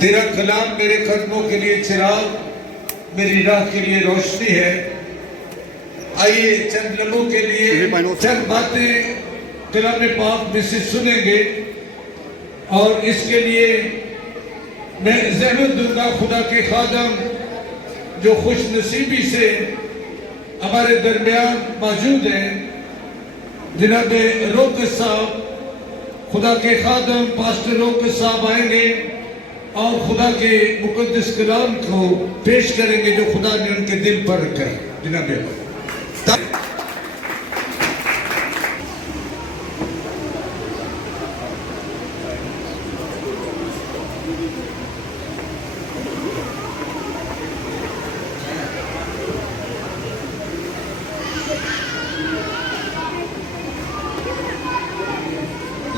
تیرا کلام میرے قدموں کے لیے چراغ، میری راہ کے لیے روشنی ہے۔ آئیے چند لمحوں کے لیے چند باتیں کلام پاک میں سے سنیں گے، اور اس کے لیے میں زحمت دوں گا خدا کے خادم جو خوش نصیبی سے ہمارے درمیان موجود ہیں، جناب روکس صاحب، خدا کے خادم پاسٹر روکس صاحب آئیں گے اور خدا کے مقدس کلام کو پیش کریں گے جو خدا نے ان کے دل پر رکھا ہے۔ جناب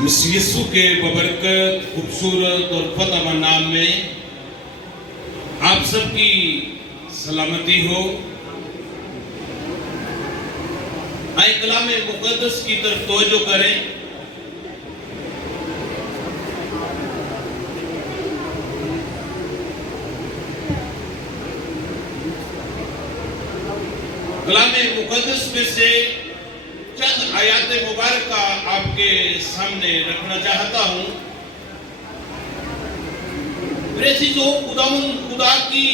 مسیح یسوع کے ببرکت خوبصورت اور فتح نام میں آپ سب کی سلامتی ہو۔ آئے کلام مقدس کی طرف توجہ کریں۔ کلام مقدس میں سے چند آیات مبارکہ آپ کے سامنے رکھنا چاہتا ہوں۔ خدا کی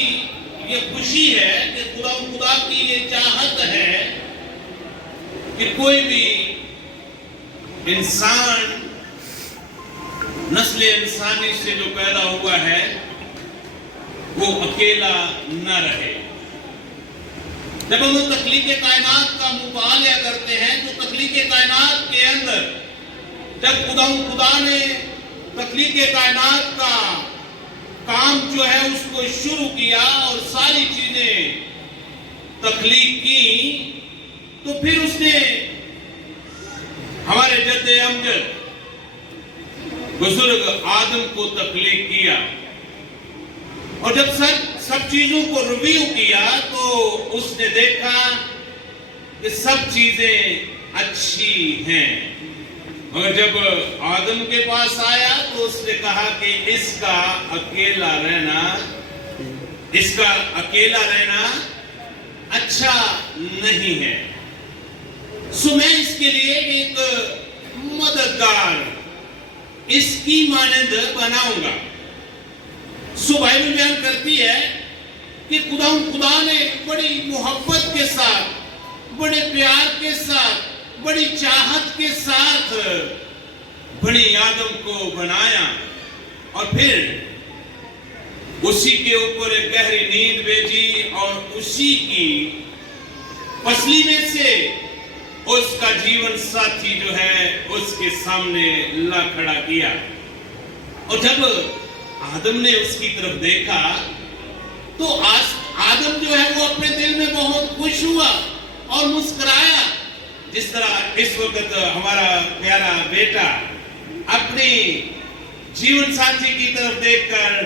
یہ خوشی ہے کہ خدا کی یہ چاہت ہے کہ کوئی بھی انسان نسل انسانی سے جو پیدا ہوا ہے وہ اکیلا نہ رہے۔ جب ہم تخلیق کائنات کا مطالعہ کرتے ہیں تو تخلیق کائنات کے اندر جب خدا نے تخلیق کائنات کا کام جو ہے اس کو شروع کیا اور ساری چیزیں تخلیق کی، تو پھر اس نے ہمارے جد امجد بزرگ آدم کو تخلیق کیا، اور جب سب چیزوں کو ریویو کیا تو اس نے دیکھا کہ سب چیزیں اچھی ہیں، مگر جب آدم کے پاس آیا تو اس نے کہا کہ اس کا اکیلا رہنا اچھا نہیں ہے، سو میں اس کے لیے ایک مددگار اس کی مانند بناؤں گا۔ سو بائبل بیان کرتی ہے کہ خدا نے بڑی محبت کے ساتھ، بڑے پیار کے ساتھ، بڑی چاہت کے ساتھ بنی آدم کو بنایا، اور پھر اسی کے اوپر ایک گہری نیند بھیجی اور اسی کی پسلی میں سے اس کا جیون ساتھی جو ہے اس کے سامنے لا کھڑا کیا، اور جب آدم نے اس کی طرف دیکھا تو آدم جو ہے وہ اپنے دل میں بہت خوش ہوا اور مسکرایا۔ جس طرح اس وقت ہمارا پیارا بیٹا اپنی جیون ساتھی کی طرف دیکھ کر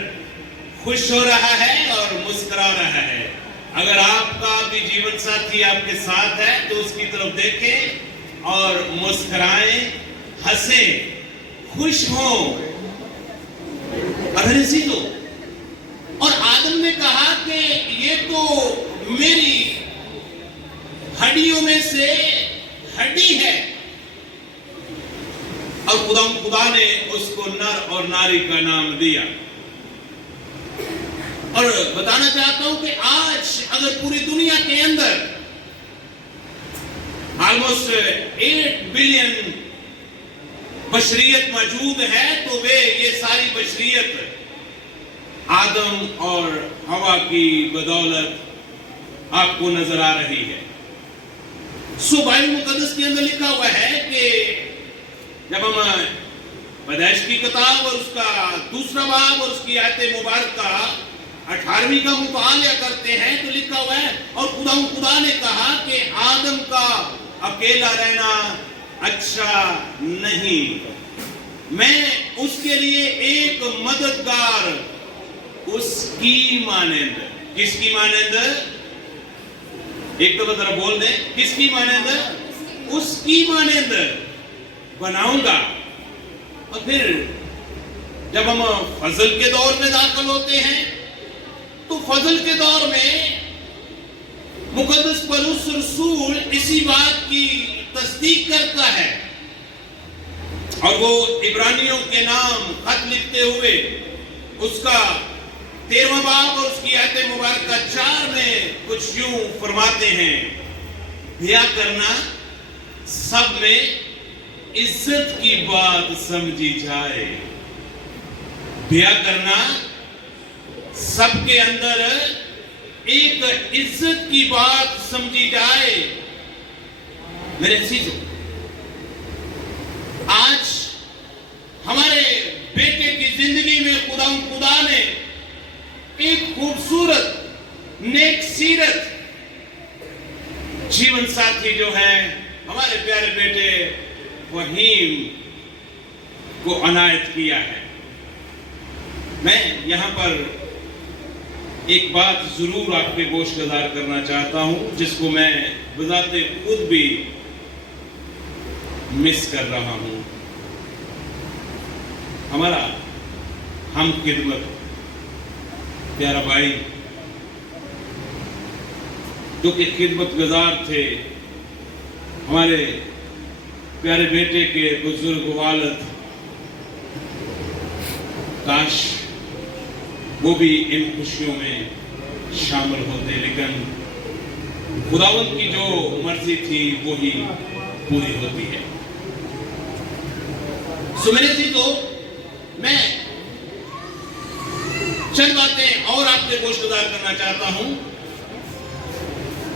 خوش ہو رہا ہے اور مسکرا رہا ہے. اگر آپ کا بھی جیون ساتھی آپ کے ساتھ ہے تو اس کی طرف دیکھیں اور مسکرائیں, ہنسیں, خوش ہوں. اگر اسی تو اور آدم نے کہا کہ یہ تو میری ہڈیوں میں سے ہڈی ہے, اور خدا نے اس کو نر اور ناری کا نام دیا. اور بتانا چاہتا ہوں کہ آج اگر پوری دنیا کے اندر آلموسٹ 8 بلین بشریت موجود ہے تو یہ ساری بشریت آدم اور ہوا کی بدولت آپ کو نظر آ رہی ہے. سو بائبل مقدس کے اندر لکھا ہوا ہے کہ جب ہم پیدائش کی کتاب اور اس کا 2 باب اور اس کی آیت مبارکہ 18ویں کا مطالعہ کرتے ہیں تو لکھا ہوا ہے اور خدا نے کہا کہ آدم کا اکیلا رہنا اچھا نہیں, میں اس کے لیے ایک مددگار اس کی مانند. کس کی مانند؟ ایک تو ذرا بول دیں, کس کی مانند؟ اس کی مانند بناؤں گا. اور پھر جب ہم فضل کے دور میں داخل ہوتے ہیں تو فضل کے دور میں مقدس پولس رسول اسی بات کی تصدیق کرتا ہے اور وہ عبرانیوں کے نام خط لکھتے ہوئے اس کا 13واں باب اور اس کی آیت مبارکہ 4 میں کچھ یوں فرماتے ہیں, بھیا کرنا سب میں عزت کی بات سمجھی جائے. بھیا کرنا سب کے اندر ایک عزت کی بات سمجھی جائے. میرے عزیزو, آج ہمارے بیٹے کی زندگی میں خدا نے ایک خوبصورت نیک سیرت جیون ساتھی جو ہے ہمارے پیارے بیٹے وحیم کو عنایت کیا ہے. میں یہاں پر ایک بات ضرور آپ کے گوش گزار کرنا چاہتا ہوں جس کو میں بذات خود بھی مس کر رہا ہوں. ہمارا ہم خدمت پیارا بھائی جو کہ خدمت گزار تھے, ہمارے پیارے بیٹے کے بزرگ والد, کاش وہ بھی ان خوشیوں میں شامل ہوتے, لیکن خداوند کی جو مرضی تھی وہی پوری ہوتی ہے. سو میرے جی تو میں چند باتیں اور آپ کے گوش گزار کرنا چاہتا ہوں.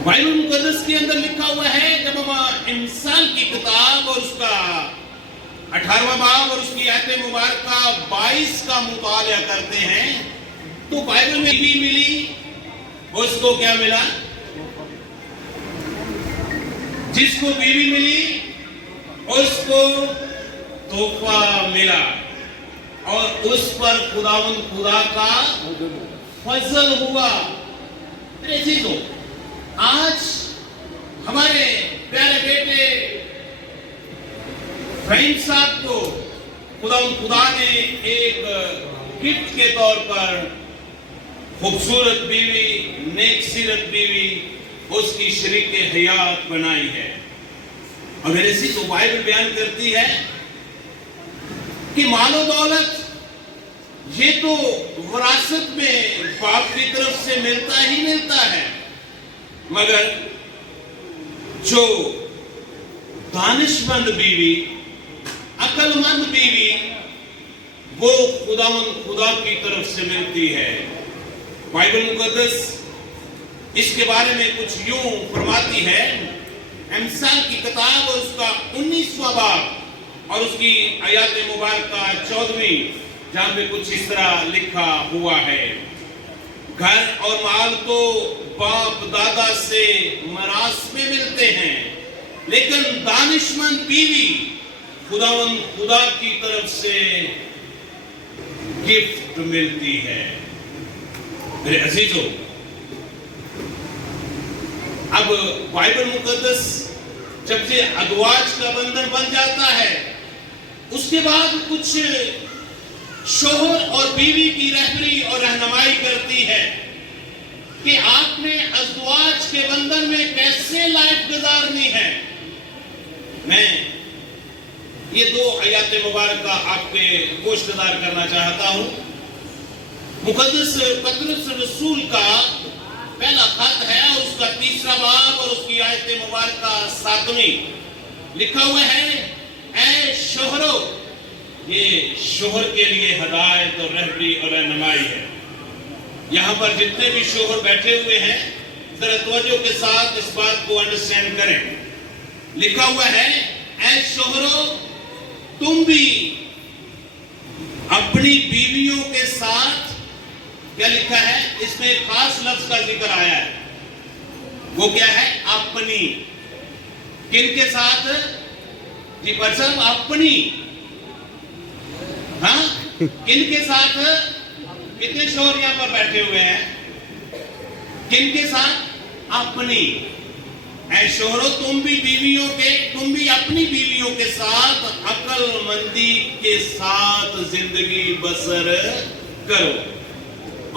بائبل مقدس کے اندر لکھا ہوا ہے جب ہم انسان کی کتاب اور اس کا 18واں باب اور اس کی آیت مبارکہ 22 کا مطالعہ کرتے ہیں تو بائبل میں بیوی ملی, اس کو کیا ملا؟ جس کو بیوی ملی اس کو تحفہ ملا اور اس پر خدا کا فضل ہوا. میرے عزیزو, آج ہمارے پیارے بیٹے فہیم صاحب کو خدا نے ایک گفٹ کے طور پر خوبصورت بیوی, نیک سیرت بیوی, اس کی شریک حیات بنائی ہے. اور میرے اسی تو بائبل بیان کرتی ہے کہ مال و دولت یہ تو وراثت میں باپ کی طرف سے ملتا ہی ملتا ہے, مگر جو دانش مند بیوی, عقل مند بیوی, وہ خدا کی طرف سے ملتی ہے. بائبل مقدس اس کے بارے میں کچھ یوں فرماتی ہے. امثال کی کتاب اور اس کا 19واں باب اور اس کی آیات مبارکہ 14ویں, جہاں پہ کچھ اس طرح لکھا ہوا ہے, گھر اور مال تو باپ دادا سے میراث میں ملتے ہیں, لیکن دانشمند بیوی خداوند خدا کی طرف سے گفٹ ملتی ہے۔ میرے عزیزو، اب بائبل مقدس جب سے ازواج کا بندھن بن جاتا ہے، اس کے بعد کچھ شوہر اور بیوی کی رہبری اور رہنمائی کرتی ہے کہ آپ نے ازواج کے بندھن میں کیسے لائف گزارنی ہے۔ میں یہ 2 آیات مبارکہ آپ کے گوش گزار کرنا چاہتا ہوں۔ مقدس پطرس رسول کا پہلا خط ہے اور اس کا 3 باب اور اس کی آیت مبارکہ 7 لکھا ہوا ہے، اے شوہرو، یہ شوہر کے لیے ہدایت اور رہبری اور رہنمائی ہے۔ یہاں پر جتنے بھی شوہر بیٹھے ہوئے ہیں، ذرا توجہ کے ساتھ اس بات کو انڈرسٹینڈ کریں۔ لکھا ہوا ہے، اے شوہرو، تم بھی اپنی بیویوں کے ساتھ، کیا لکھا ہے؟ اس میں ایک خاص لفظ کا ذکر آیا ہے، وہ کیا ہے؟ اپنی۔ کن کے ساتھ؟ جی پر صاحب، اپنی۔ ہاں، کن کے ساتھ؟ کتنے شوہر یہاں پر بیٹھے ہوئے ہیں؟ کن کے ساتھ؟ اپنی۔ اے شوہرو، تم بھی اپنی بیویوں کے ساتھ عقل مندی کے ساتھ زندگی بسر کرو،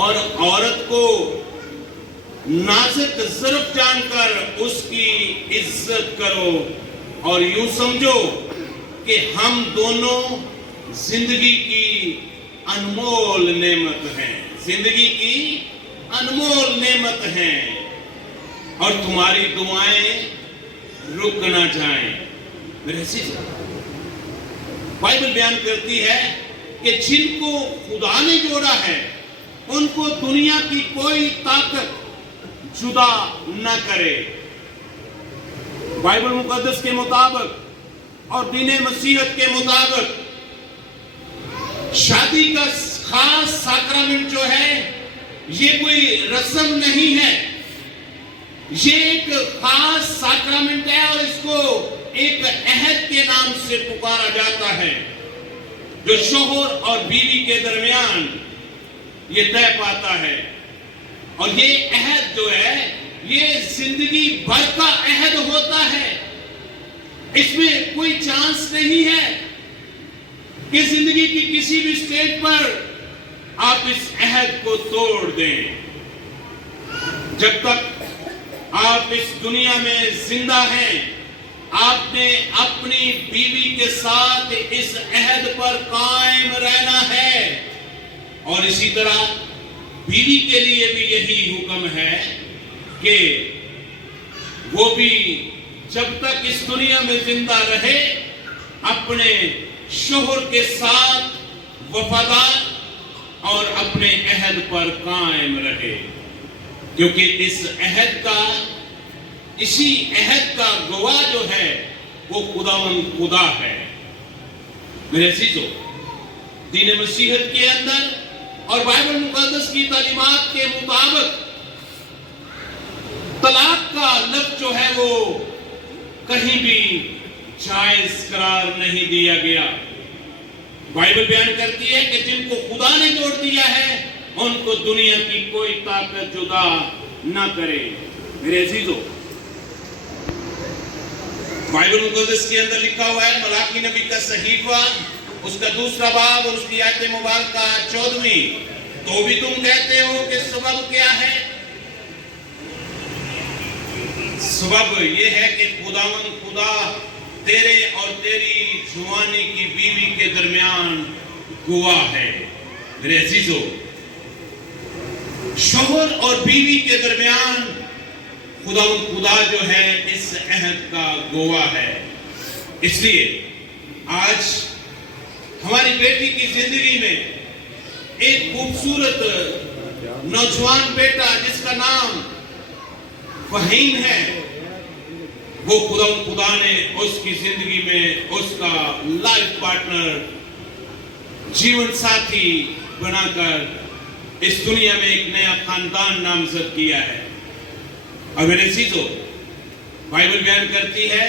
اور عورت کو نازک ظرف جان کر اس کی عزت کرو، اور یوں سمجھو کہ ہم دونوں زندگی کی انمول نعمت ہیں، زندگی کی انمول نعمت ہیں، اور تمہاری دعائیں رک نہ جائیں۔ میرے عزیز، بائبل بیان کرتی ہے کہ جن کو خدا نے جوڑا ہے ان کو دنیا کی کوئی طاقت جدا نہ کرے۔ بائبل مقدس کے مطابق اور دین مسیحیت کے مطابق شادی کا خاص ساکرامنٹ جو ہے، یہ کوئی رسم نہیں ہے، یہ ایک خاص ساکرامنٹ ہے، اور اس کو ایک عہد کے نام سے پکارا جاتا ہے، جو شوہر اور بیوی کے درمیان یہ طے پاتا ہے۔ اور یہ عہد جو ہے، یہ زندگی بھر کا عہد ہوتا ہے۔ اس میں کوئی چانس نہیں ہے کہ زندگی کی کسی بھی سٹیج پر آپ اس عہد کو توڑ دیں۔ جب تک آپ اس دنیا میں زندہ ہیں، آپ نے اپنی بیوی کے ساتھ اس عہد پر قائم رہنا ہے، اور اسی طرح بیوی کے لیے بھی یہی حکم ہے کہ وہ بھی جب تک اس دنیا میں زندہ رہے اپنے شوہر کے ساتھ وفادار اور اپنے عہد پر قائم رہے، کیونکہ اسی عہد کا گواہ جو ہے وہ خداوند خدا ہے۔ میرے عزیزو، دین مسیحیت کے اندر اور بائبل مقدس کی تعلیمات کے مطابق طلاق کا لفظ جو ہے وہ کہیں بھی جائز قرار نہیں دیا گیا۔ بائبل بیان کرتی ہے کہ جن کو خدا نے جوڑ دیا ہے ان کو دنیا کی کوئی طاقت جدا نہ کرے۔ میرے عزیزو، بائبل مقدس کے اندر لکھا ہوا ہے، ملاکی نبی کا صحیفہ، اس کا 2 باب اور اس کی آیت مبارکہ 14، تو بھی تم کہتے ہو کہ سبب کیا ہے؟ سبب یہ ہے کہ خداوند خدا تیرے اور تیری جوانی کی بیوی کے درمیان گواہ ہے۔ میرے عزیزو، شوہر اور بیوی کے درمیان خداوند خدا جو ہے اس عہد کا گواہ ہے۔ اس لیے آج ہماری بیٹی کی زندگی میں ایک خوبصورت نوجوان بیٹا جس کا نام فہیم ہے، وہ خدا نے اس کی زندگی میں اس کا لائف پارٹنر، جیون ساتھی بنا کر اس دنیا میں ایک نیا خاندان نامزد کیا ہے۔ اور میرے عزیزو، بائبل بیان کرتی ہے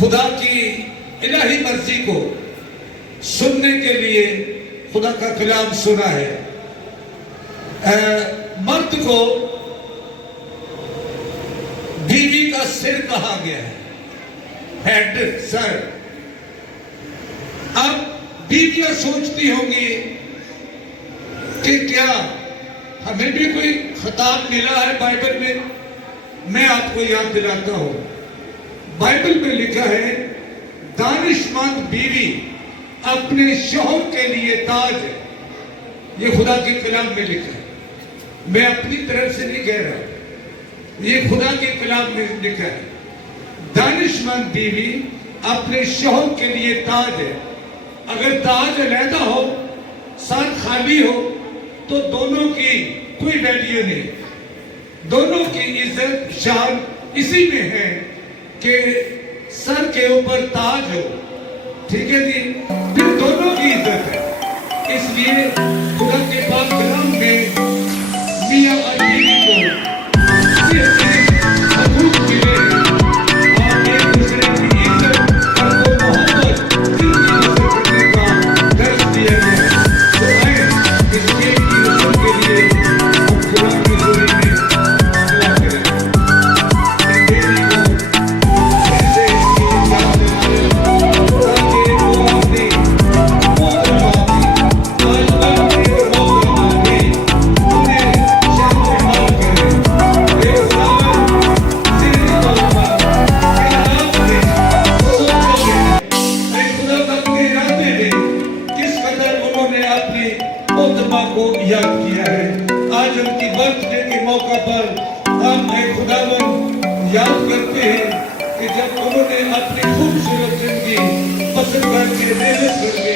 خدا کی الہی مرضی کو سننے کے لیے خدا کا کلام سنا ہے. مرد کو بیوی کا سر کہا گیا ہے, ہیڈ, سر. اب بیویاں سوچتی ہوں گی کہ کیا ہمیں بھی کوئی خطاب ملا ہے بائبل میں؟ میں آپ کو یاد دلاتا ہوں, بائبل میں لکھا ہے دانش مند بیوی اپنے شوہر کے لیے تاج ہے. یہ خدا کے کلام میں لکھا ہے, میں اپنی طرف سے نہیں کہہ رہا, یہ خدا کے کلام میں لکھا ہے. دانش مند بیوی اپنے شوہر کے لیے تاج ہے. اگر تاج علیحدہ ہو, سر خالی ہو, تو دونوں کی کوئی ویلیو نہیں. دونوں کی عزت شان اسی میں ہے کہ سر کے اوپر تاج ہو, ٹھیک ہے جی, پھر دونوں کی عزت ہے. اس لیے خدا کے پاک کلام میں میاں اور بیوی کو حقوق ملے اور ایک دوسرے کی عزت اور وہ محبت کرنے کا درس دیا گیا ہے. تو آئے اس ایک کی رسم کے لیے ہم خدا کی حضوری میں دعا کریں. بیوی کو ایسے اس کی یاد دلائے تاکہ وہ اپنی کو یاد کیا ہے. آج ان کی برتھ ڈے کے موقع پر ہم اے خداوند یاد کرتے ہیں کہ جب انہوں نے اپنی خوبصورت زندگی پسند کر کے محنت کر کے